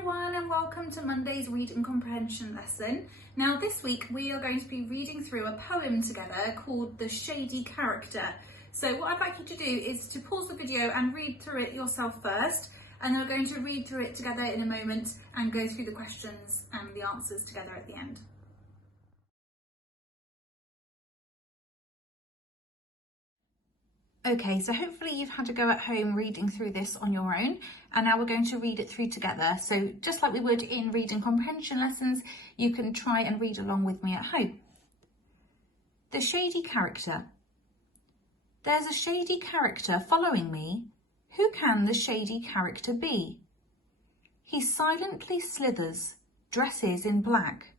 everyone, and welcome to Monday's reading comprehension lesson. Now this week we are going to be reading through a poem together called The Shady Character. So what I'd like you to do is to pause the video and read through it yourself first, and then we're going to read through it together in a moment and go through the questions and the answers together at the end. Okay, so hopefully you've had a go at home reading through this on your own, and now we're going to read it through together. So just like we would in reading comprehension lessons, you can try and read along with me at home. The Shady Character. There's a shady character following me. Who can the shady character be? He silently slithers, dresses in black.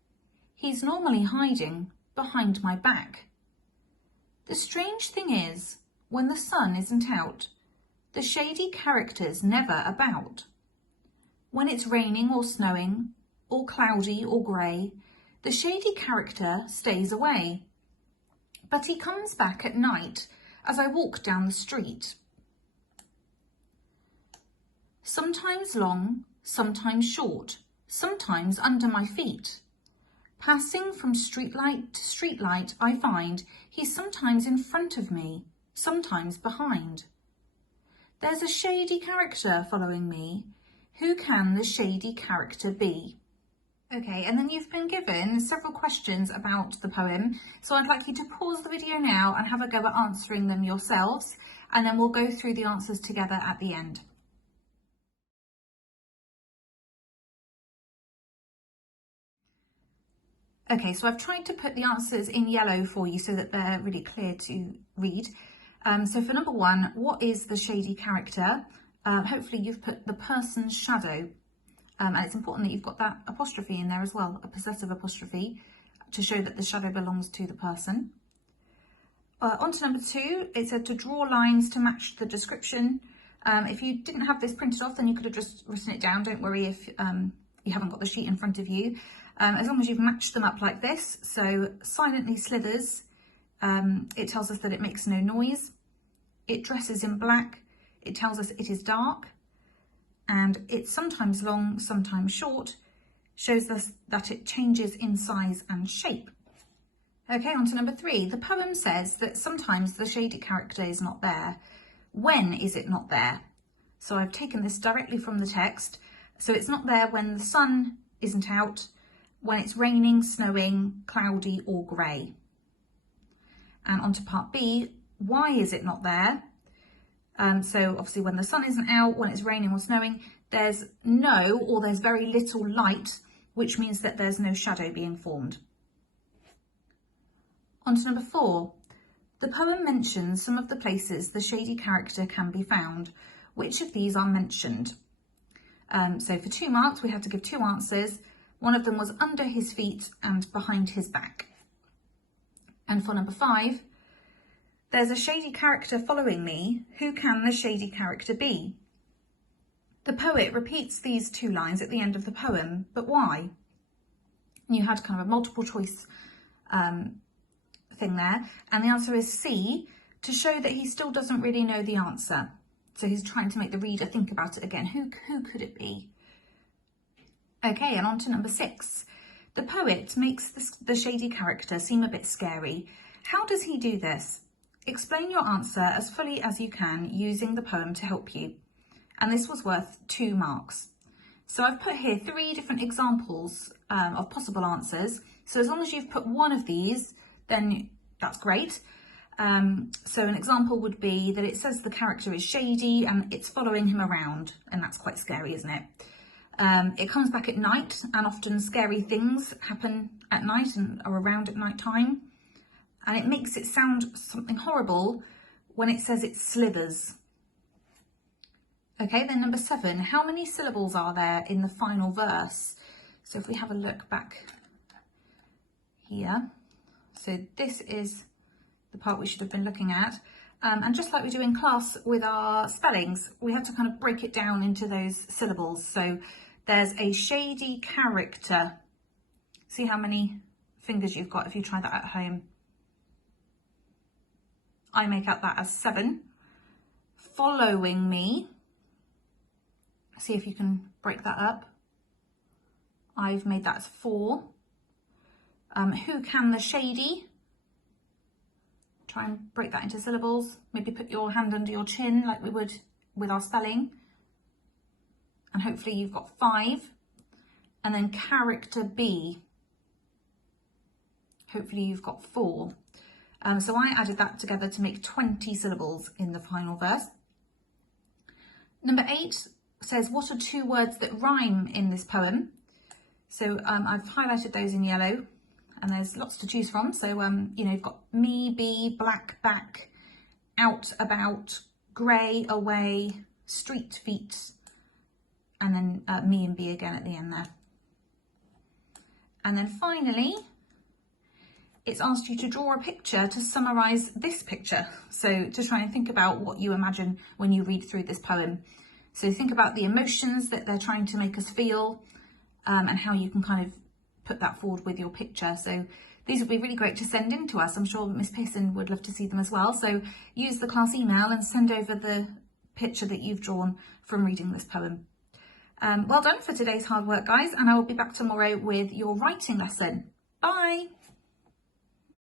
He's normally hiding behind my back. The strange thing is, when the sun isn't out, the shady character's never about. When it's raining or snowing, or cloudy or grey, the shady character stays away. But he comes back at night as I walk down the street. Sometimes long, sometimes short, sometimes under my feet. Passing from streetlight to streetlight, I find he's sometimes in front of me, sometimes behind. There's a shady character following me. Who can the shady character be? Okay, and then you've been given several questions about the poem, so I'd like you to pause the video now and have a go at answering them yourselves, and then we'll go through the answers together at the end. Okay, so I've tried to put the answers in yellow for you so that they're really clear to read. So for number one, what is the shady character? Hopefully you've put the person's shadow, and it's important that you've got that apostrophe in there as well, a possessive apostrophe, to show that the shadow belongs to the person. On to number two, it said to draw lines to match the description. If you didn't have this printed off, then you could have just written it down. Don't worry if you haven't got the sheet in front of you. As long as you've matched them up like this, so silently slithers, it tells us that it makes no noise. It dresses in black. It tells us it is dark. And it's sometimes long, sometimes short, shows us that it changes in size and shape. Okay, on to number three. The poem says that sometimes the shady character is not there. When is it not there? So I've taken this directly from the text. So it's not there when the sun isn't out, when it's raining, snowing, cloudy or grey. And on to part B, why is it not there? So obviously when the sun isn't out, when it's raining or snowing, there's no or there's very little light, which means that there's no shadow being formed. On to number four. The poem mentions some of the places the shady character can be found. Which of these are mentioned? So for 2 marks, we had to give 2 answers. One of them was under his feet and behind his back. And for number 5, there's a shady character following me. Who can the shady character be? The poet repeats these 2 lines at the end of the poem, but why? You had kind of a multiple choice thing there, and the answer is C, to show that he still doesn't really know the answer. So he's trying to make the reader think about it again. Who could it be? Okay, and on to number 6. The poet makes the shady character seem a bit scary. How does he do this? Explain your answer as fully as you can using the poem to help you. And this was worth 2 marks. So I've put here 3 different examples of possible answers. So as long as you've put one of these, then that's great. So an example would be that it says the character is shady and it's following him around, and that's quite scary, isn't it? It comes back at night, and often scary things happen at night and are around at night time. And it makes it sound something horrible when it says it slithers. Okay, then number 7, how many syllables are there in the final verse? So if we have a look back here, so this is the part we should have been looking at. And just like we do in class with our spellings, we had to kind of break it down into those syllables. So there's a shady character. See how many fingers you've got if you try that at home. I make out that as 7. Following me. See if you can break that up. I've made that 4. Who can the shady? Try and break that into syllables. Maybe put your hand under your chin like we would with our spelling. And hopefully you've got 5. And then character B. Hopefully you've got 4. So I added that together to make 20 syllables in the final verse. Number 8 says, what are 2 words that rhyme in this poem? So I've highlighted those in yellow, and there's lots to choose from. So, you know, you've got me, be, black, back, out, about, grey, away, street, feet, and then me and be again at the end there. And then finally, it's asked you to draw a picture to summarise this picture. So to try and think about what you imagine when you read through this poem. So think about the emotions that they're trying to make us feel, and how you can kind of put that forward with your picture. So these would be really great to send in to us. I'm sure Miss Pearson would love to see them as well. So use the class email and send over the picture that you've drawn from reading this poem. Well done for today's hard work, guys, and I will be back tomorrow with your writing lesson. Bye!